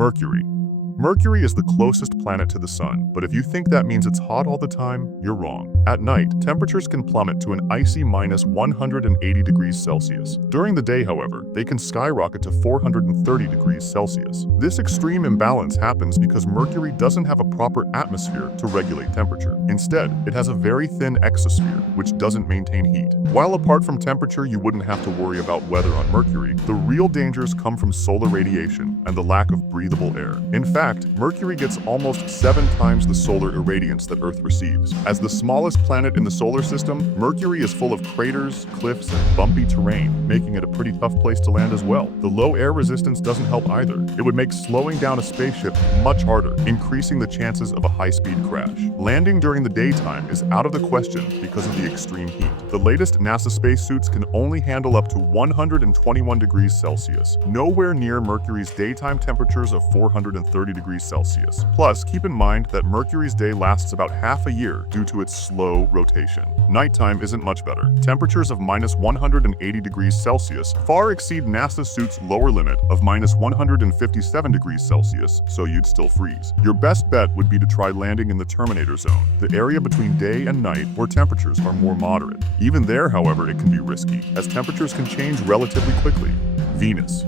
Mercury. Mercury is the closest planet to the Sun, but if you think that means it's hot all the time, you're wrong. At night, temperatures can plummet to an icy -180 degrees Celsius. During the day, however, they can skyrocket to 430 degrees Celsius. This extreme imbalance happens because Mercury doesn't have a proper atmosphere to regulate temperature. Instead, it has a very thin exosphere, which doesn't maintain heat. While apart from temperature, you wouldn't have to worry about weather on Mercury, the real dangers come from solar radiation and the lack of breathable air. In fact, Mercury gets almost 7 times the solar irradiance that Earth receives. As the smallest planet in the solar system, Mercury is full of craters, cliffs, and bumpy terrain, making it a pretty tough place to land as well. The low air resistance doesn't help either. It would make slowing down a spaceship much harder, increasing the chances of a high-speed crash. Landing during the daytime is out of the question because of the extreme heat. The latest NASA spacesuits can only handle up to 121 degrees Celsius, nowhere near Mercury's daytime temperatures of 430 degrees Celsius. Plus, keep in mind that Mercury's day lasts about half a year due to its slow rotation. Nighttime isn't much better. Temperatures of -180 degrees Celsius far exceed NASA's suit's lower limit of -157 degrees Celsius, so you'd still freeze. Your best bet would be to try landing in the Terminator zone, the area between day and night where temperatures are more moderate. Even there, however, it can be risky, as temperatures can change relatively quickly. Venus.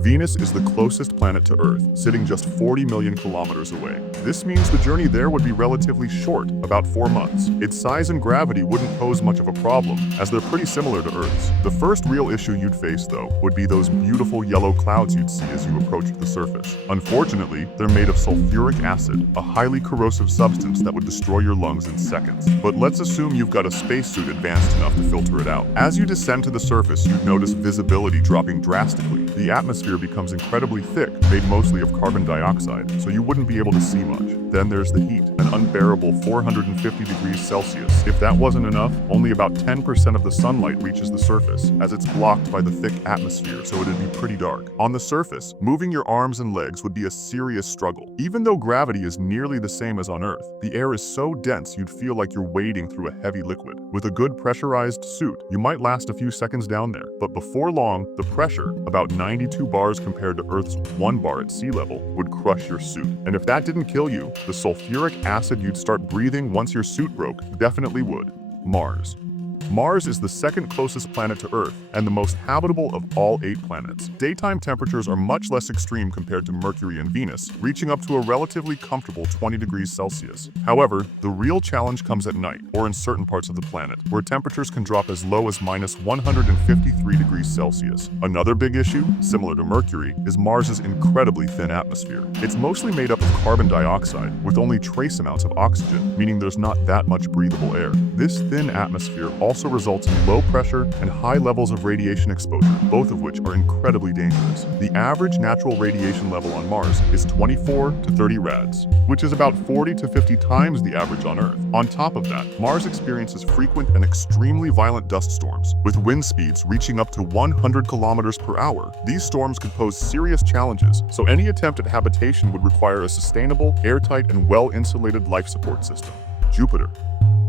Venus is the closest planet to Earth, sitting just 40 million kilometers away. This means the journey there would be relatively short, about 4 months. Its size and gravity wouldn't pose much of a problem, as they're pretty similar to Earth's. The first real issue you'd face, though, would be those beautiful yellow clouds you'd see as you approached the surface. Unfortunately, they're made of sulfuric acid, a highly corrosive substance that would destroy your lungs in seconds. But let's assume you've got a spacesuit advanced enough to filter it out. As you descend to the surface, you'd notice visibility dropping drastically. The atmosphere becomes incredibly thick, made mostly of carbon dioxide, so you wouldn't be able to see much. Then there's the heat, an unbearable 450 degrees Celsius. If that wasn't enough, only about 10% of the sunlight reaches the surface, as it's blocked by the thick atmosphere, so it'd be pretty dark. On the surface, moving your arms and legs would be a serious struggle. Even though gravity is nearly the same as on Earth, the air is so dense you'd feel like you're wading through a heavy liquid. With a good pressurized suit, you might last a few seconds down there, but before long, the pressure, about 92 bars compared to Earth's 1 bar at sea level, would crush your suit. And if that didn't kill you, the sulfuric acid you'd start breathing once your suit broke definitely would. Mars. Mars is the second closest planet to Earth and the most habitable of all 8 planets. Daytime temperatures are much less extreme compared to Mercury and Venus, reaching up to a relatively comfortable 20 degrees Celsius. However, the real challenge comes at night, or in certain parts of the planet, where temperatures can drop as low as -153 degrees Celsius. Another big issue, similar to Mercury, is Mars's incredibly thin atmosphere. It's mostly made up of carbon dioxide, with only trace amounts of oxygen, meaning there's not that much breathable air. This thin atmosphere also results in low pressure and high levels of radiation exposure, both of which are incredibly dangerous. The average natural radiation level on Mars is 24 to 30 rads, which is about 40 to 50 times the average on Earth. On top of that, Mars experiences frequent and extremely violent dust storms, with wind speeds reaching up to 100 kilometers per hour. These storms could pose serious challenges, so any attempt at habitation would require a sustainable, airtight, and well-insulated life support system. Jupiter.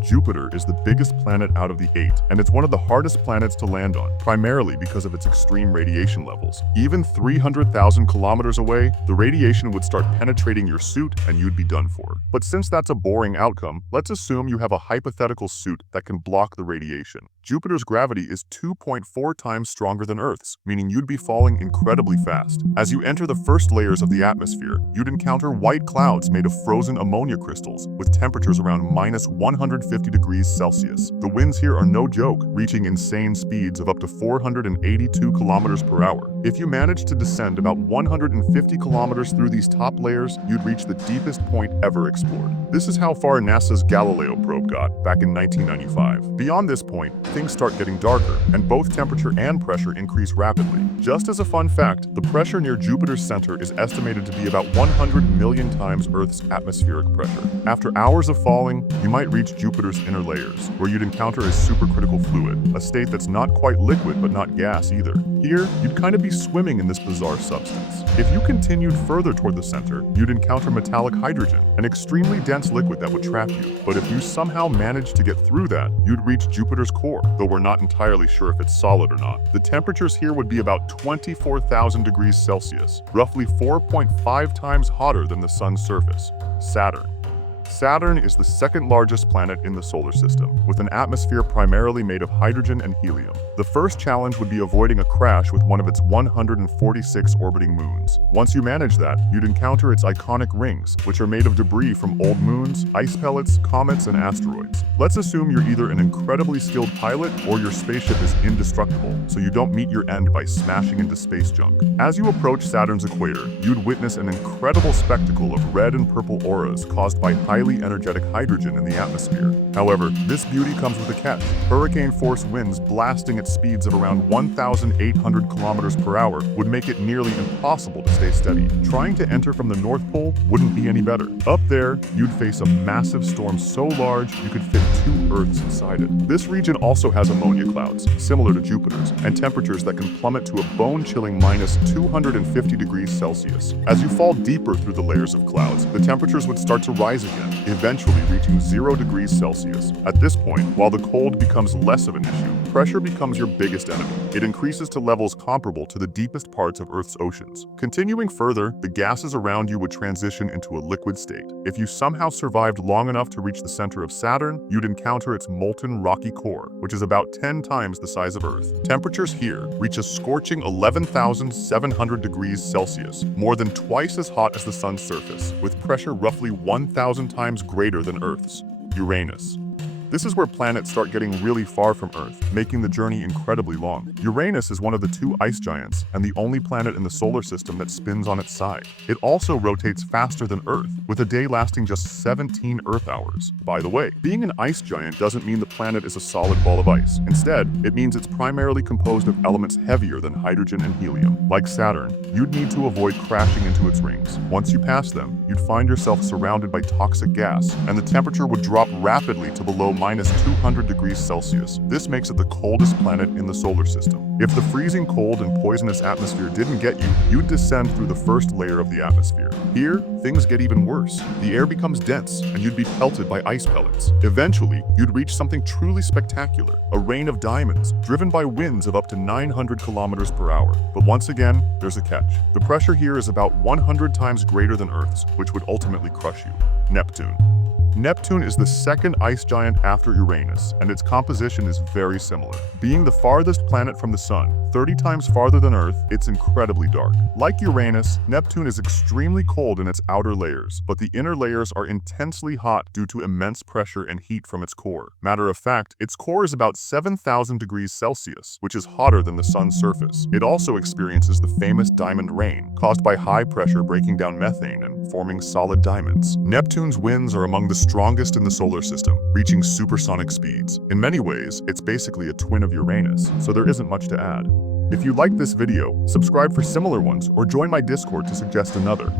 Jupiter is the biggest planet out of the 8, and it's one of the hardest planets to land on, primarily because of its extreme radiation levels. Even 300,000 kilometers away, the radiation would start penetrating your suit and you'd be done for. But since that's a boring outcome, let's assume you have a hypothetical suit that can block the radiation. Jupiter's gravity is 2.4 times stronger than Earth's, meaning you'd be falling incredibly fast. As you enter the first layers of the atmosphere, you'd encounter white clouds made of frozen ammonia crystals, with temperatures around -150 degrees Celsius. The winds here are no joke, reaching insane speeds of up to 482 kilometers per hour. If you manage to descend about 150 kilometers through these top layers, you'd reach the deepest point ever explored. This is how far NASA's Galileo probe got back in 1995. Beyond this point, things start getting darker, and both temperature and pressure increase rapidly. Just as a fun fact, the pressure near Jupiter's center is estimated to be about 100 million times Earth's atmospheric pressure. After hours of falling, you might reach Jupiter's inner layers, where you'd encounter a supercritical fluid, a state that's not quite liquid but not gas either. Here, you'd kind of be swimming in this bizarre substance. If you continued further toward the center, you'd encounter metallic hydrogen, an extremely dense liquid that would trap you. But if you somehow managed to get through that, you'd reach Jupiter's core, though we're not entirely sure if it's solid or not. The temperatures here would be about 24,000 degrees Celsius, roughly 4.5 times hotter than the sun's surface. Saturn. Saturn is the second largest planet in the solar system, with an atmosphere primarily made of hydrogen and helium. The first challenge would be avoiding a crash with one of its 146 orbiting moons. Once you manage that, you'd encounter its iconic rings, which are made of debris from old moons, ice pellets, comets, and asteroids. Let's assume you're either an incredibly skilled pilot or your spaceship is indestructible, so you don't meet your end by smashing into space junk. As you approach Saturn's equator, you'd witness an incredible spectacle of red and purple auras caused by highly energetic hydrogen in the atmosphere. However, this beauty comes with a catch. Hurricane-force winds blasting at speeds of around 1,800 kilometers per hour would make it nearly impossible to stay steady. Trying to enter from the North Pole wouldn't be any better. Up there, you'd face a massive storm so large you could fit 2 Earths inside it. This region also has ammonia clouds, similar to Jupiter's, and temperatures that can plummet to a bone-chilling minus 250 degrees Celsius. As you fall deeper through the layers of clouds, the temperatures would start to rise again, eventually reaching 0 degrees Celsius. At this point, while the cold becomes less of an issue, pressure becomes your biggest enemy. It increases to levels comparable to the deepest parts of Earth's oceans. Continuing further, the gases around you would transition into a liquid state. If you somehow survived long enough to reach the center of Saturn, you'd encounter its molten rocky core, which is about 10 times the size of Earth. Temperatures here reach a scorching 11,700 degrees Celsius, more than twice as hot as the sun's surface, with pressure roughly 1,000 times greater than Earth's. Uranus. This is where planets start getting really far from Earth, making the journey incredibly long. Uranus is one of the 2 ice giants and the only planet in the solar system that spins on its side. It also rotates faster than Earth, with a day lasting just 17 Earth hours. By the way, being an ice giant doesn't mean the planet is a solid ball of ice. Instead, it means it's primarily composed of elements heavier than hydrogen and helium. Like Saturn, you'd need to avoid crashing into its rings. Once you pass them, you'd find yourself surrounded by toxic gas, and the temperature would drop rapidly to below minus 200 degrees Celsius. This makes it the coldest planet in the solar system. If the freezing cold and poisonous atmosphere didn't get you, you'd descend through the first layer of the atmosphere. Here, things get even worse. The air becomes dense, and you'd be pelted by ice pellets. Eventually, you'd reach something truly spectacular, a rain of diamonds, driven by winds of up to 900 kilometers per hour. But once again, there's a catch. The pressure here is about 100 times greater than Earth's, which would ultimately crush you. Neptune. Neptune is the second ice giant after Uranus, and its composition is very similar. Being the farthest planet from the Sun, 30 times farther than Earth, it's incredibly dark. Like Uranus, Neptune is extremely cold in its outer layers, but the inner layers are intensely hot due to immense pressure and heat from its core. Matter of fact, its core is about 7,000 degrees Celsius, which is hotter than the Sun's surface. It also experiences the famous diamond rain, caused by high pressure breaking down methane and forming solid diamonds. Neptune's winds are among the strongest in the solar system, reaching supersonic speeds. In many ways, it's basically a twin of Uranus, so there isn't much to add. If you liked this video, subscribe for similar ones or join my Discord to suggest another.